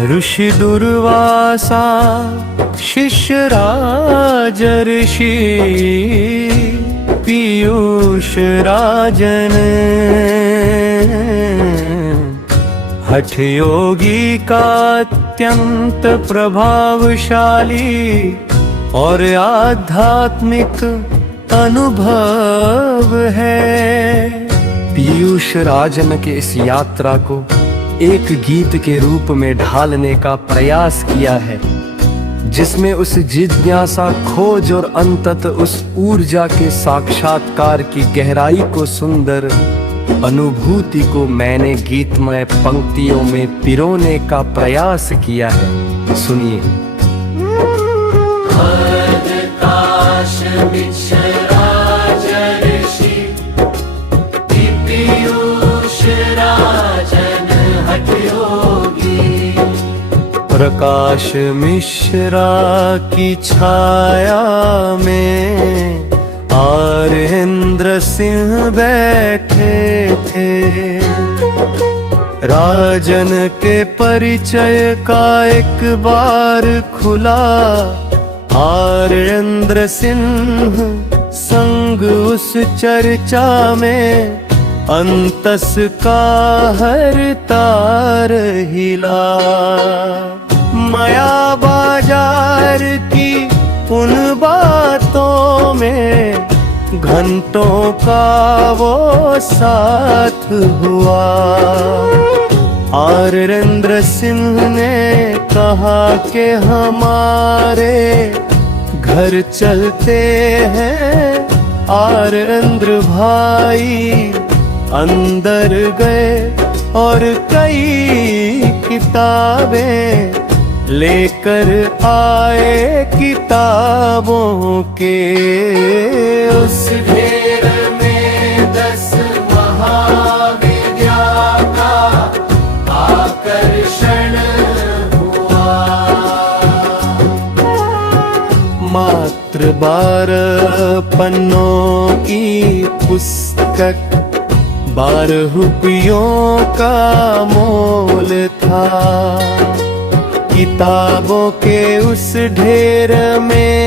ऋषि दुर्वासा शिष्य राजर्षि पीयूष राजन, हठ योगी का अत्यंत प्रभावशाली और आध्यात्मिक अनुभव है। पीयूष राजन के इस यात्रा को एक गीत के रूप में ढालने का प्रयास किया है, जिसमें उस जिज्ञासा, खोज और अंततः उस ऊर्जा के साक्षात्कार की गहराई को, सुंदर अनुभूति को मैंने गीतमय पंक्तियों में पिरोने का प्रयास किया है। सुनिए। प्रकाश मिश्रा की छाया में आर्येंद्र सिंह बैठे थे। राजन के परिचय का एक बार खुला आर्येंद्र सिंह संग उस चर्चा में अंतस का हर तार हिला। माया बाजार की उन बातों में घंटों का वो साथ हुआ। आर्येंद्र सिंह ने कहा कि हमारे घर चलते हैं। आर्येंद्र भाई अंदर गए और कई किताबें लेकर आए। किताबों के उस ढेर में 10 महाविद्या का आकर्षण हुआ। मात्र 12 पन्नों की पुस्तक 12 रुपयों का मोल था। किताबों के उस ढेर में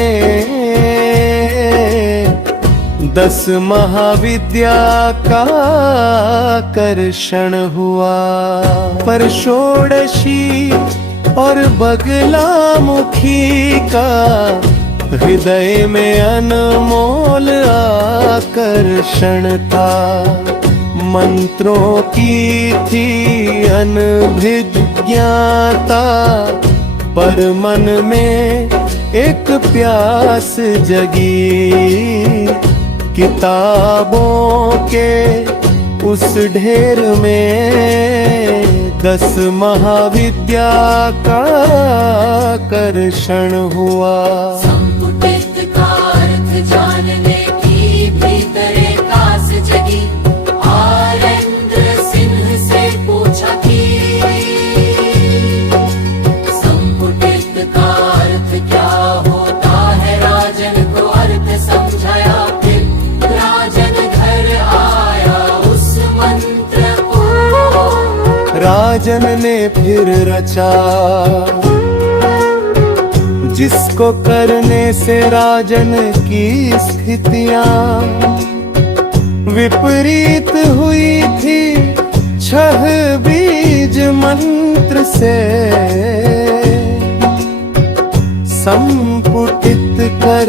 10 महाविद्या का आकर्षण हुआ। पर षोडशी और बगलामुखी का हृदय में अनमोल आकर्षण था। मंत्रों की थी अनभिज्ञाता, पर मन में एक प्यास जगी। किताबों के उस ढेर में 10 महाविद्या का आकर्षण हुआ। संपुटित का अर्थ जानने की भीतर कास जगी। आर्येंद्र सिंह से पूछा कि संपुटित का अर्थ क्या होता है। राजन को अर्थ समझाया। फिर राजन घर आया उस मंत्र को राजन ने फिर रचा, जिसको करने से राजन की स्थितियां विपरीत हुई थी। 6 बीज मंत्र से संपुटित कर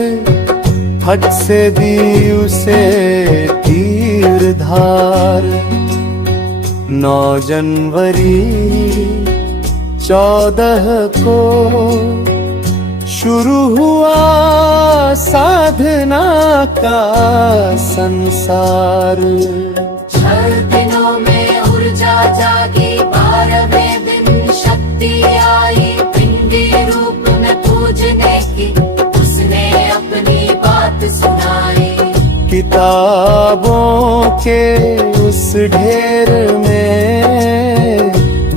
फट से दी उसे तीर धार। 9 जनवरी 14 को शुरू हुआ साधना का संसार। 6 दिनों में ऊर्जा जागी। 12वें दिन शक्ति आई पिंडी रूप में पूजने की। उसने अपनी बात सुनाई। किताबों के उस ढेर में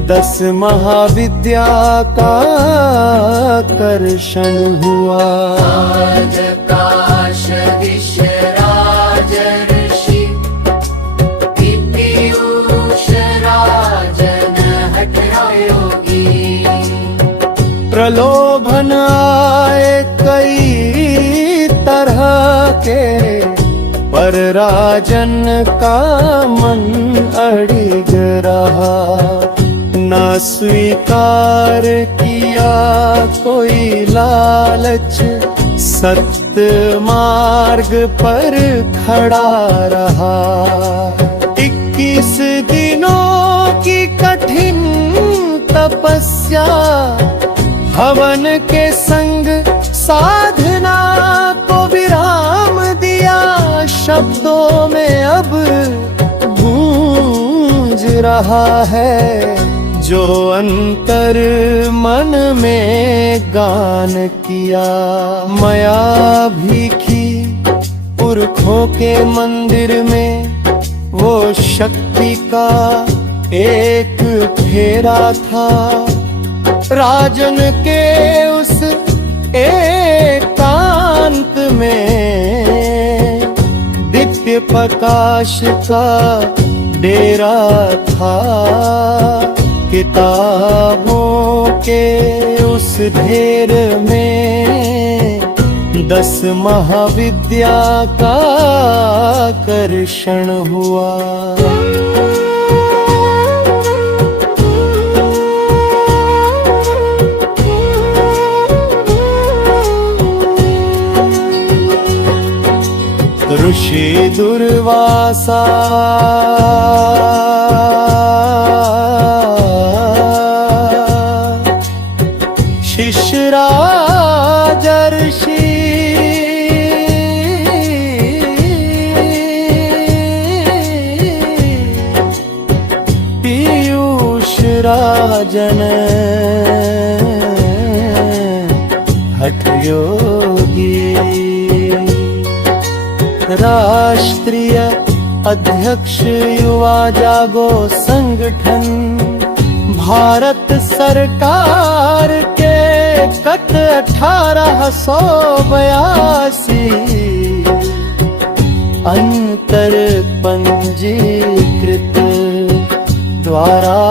10 महाविद्या का आकर्षण हुआ। प्रकाश ऋषि राजर्षि पीयूष राजन हठ योगी। प्रलोभन आए कई तरह के, पर राजन का मन अड़िग रहा। न स्वीकार किया कोई लालच, सत्य मार्ग पर खड़ा रहा। 21 दिनों की कठिन तपस्या, हवन के संग साधना को विराम दिया। शब्दों में अब गूंज रहा है जो अंतर मन में गान किया। माया भीखी पुरखों के मंदिर में वो शक्ति का एक फेरा था। राजन के उस एकांत में दिव्य प्रकाश का डेरा था। किताबों के उस ढेर में 10 महाविद्या का आकर्षण हुआ। ऋषि दुर्वासा शिष्य राजर्षि, पीयूष राजन हठ योगी, राष्ट्रीय अध्यक्ष युवा जागो संगठन, भारत सरकार के कट 1882 अंतर पंजीकृत द्वारा